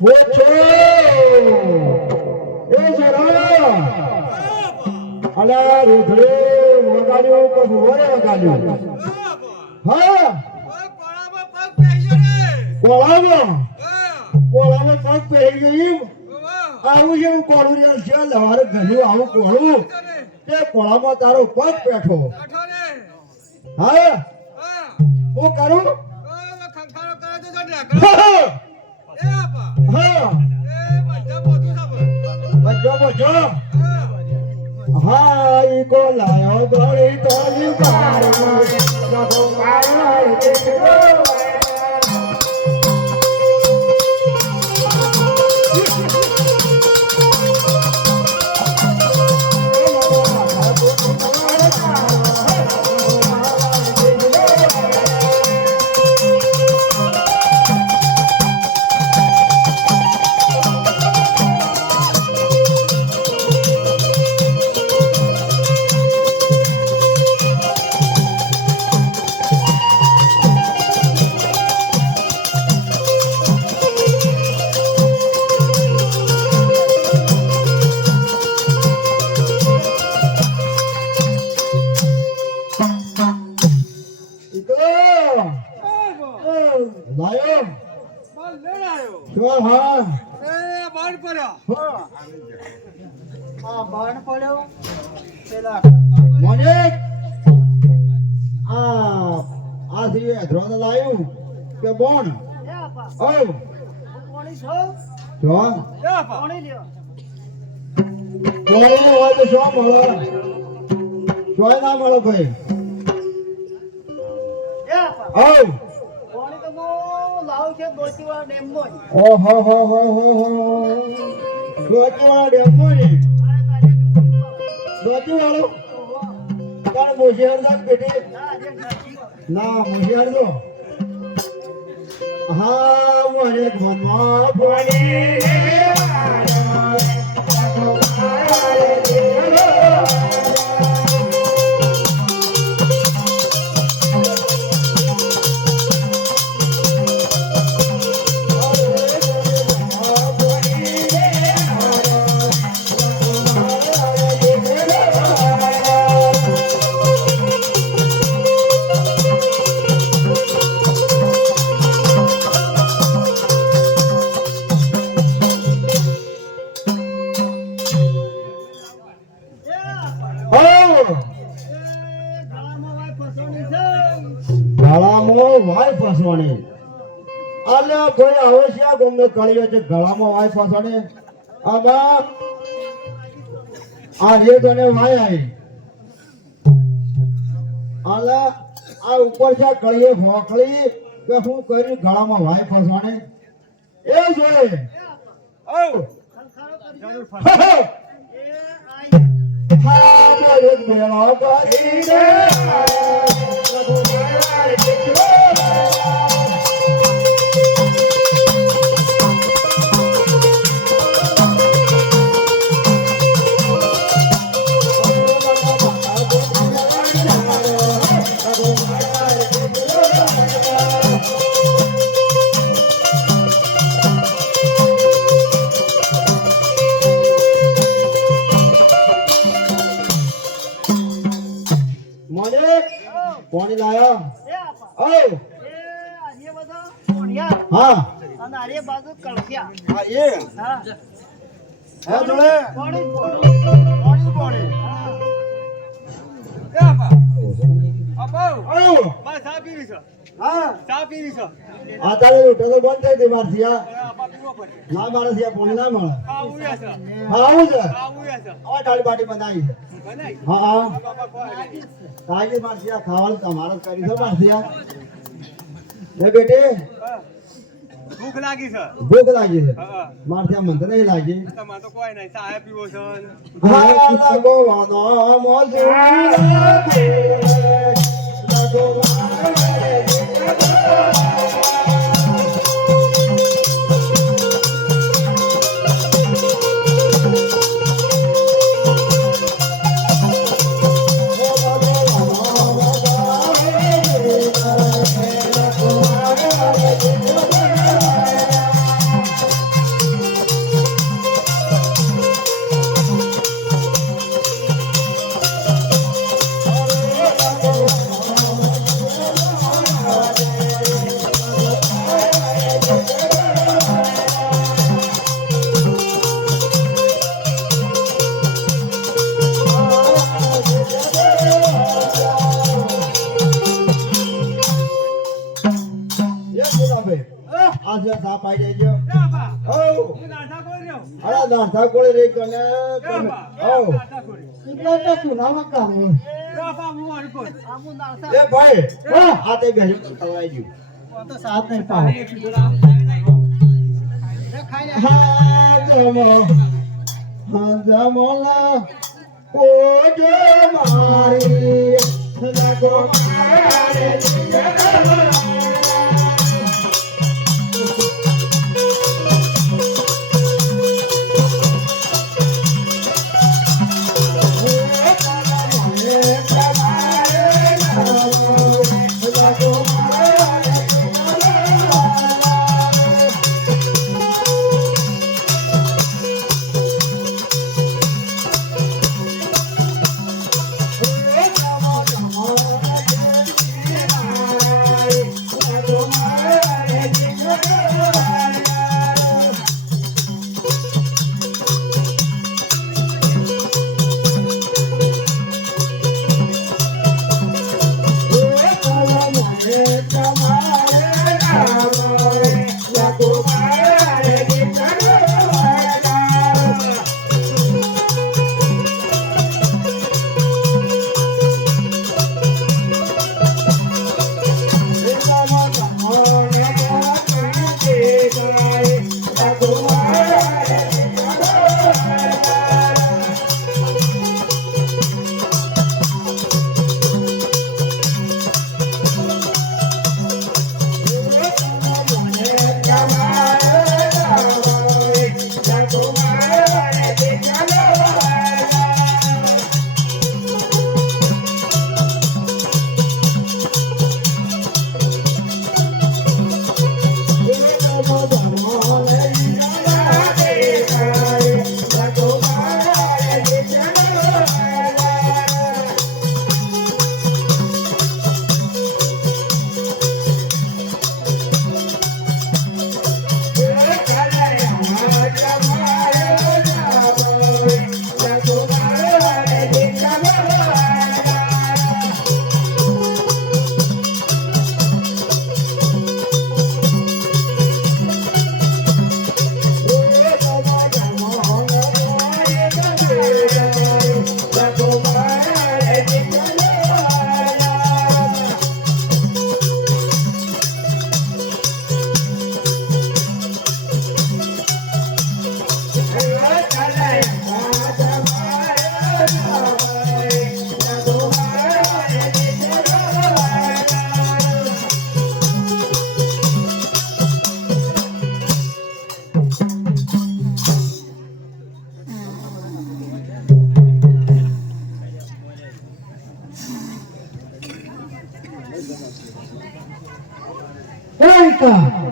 ઓછો એ જરા અલા રૂધડે વગાડ્યો પછી વરે વગાડ્યો હા કોળામાં પગ પહેરી ગઈ આવું જેવું કોળું છે લવારે ઘણું આવું કોળું તે કોળામાં તારો પગ બેઠો હા હું કરું હા ઈ કો લાયો દોડી તો કે બોન ઓ કોણી છો જો કોણી લ્યો કોણી હોય તો શું મળે શું ના મળે ભાઈ એ ઓ કોણી તો લાવ છે દોચીવાળા ડેમ માં ઓ હો હો હો હો દોચીવાળા ડેમ માં દોચીવાળો તાર મોશિયાર ના બેટી ના મોશિયાર નો હા મોરે મનમાં બોલી વાય ફસવાની આલ્યા કોઈ આવશ્યા ગમે કળીઓ છે ગળામાં વાય ફસવાની આબા આ જે તને વાય આવી આલા આ ઉપર છે કળીએ ફોકળી કે હું કરી ગળામાં વાય ફસવાની એ જોઈ ઓ જરૂર ફસ હા મોરે મેળો કરી રે કોની લાયો ઓ એ આરીએ બધા કોણિયા હા અને આરીએ બાજુ કળસિયા હા એ હા હે જોડે કોણી કોણી એ આપા ઓ બસ ચા પીવી છે હા ચા પીવી છે આ તારે ઉઠો તો બંધ થઈ દે મારસિયા આપા પીવો પડે ના મારસિયા કોણી ના મળે આવું છે હા આવું છે આ ડાળી બાટી બનાવી હા તાજી મારસિયા ખાવાનું તમારે કરી દો મારસિયા એ બેટે ભૂખ લાગી છે મારસિયા મને તો નહીં લાગી તમારે તો કોઈ નહીં ચા પીવો છો હા લાગો વાનો મોજુ લાગો આજે સાપ આવી દેજો રાપા હો હું દાઢા કોઈ રહ્યો અરે દાઢા કોળે રે કને રાપા હો દાઢા કોઈ એટલે તો સુનાવા કામ રાપા હું અરે કોઈ એ ભાઈ આ તે બેહી ખવાઈ ગયું તો સાથ નહીં પાવ હા જમોલા ઓ જે મારી લાગો મારે Eita!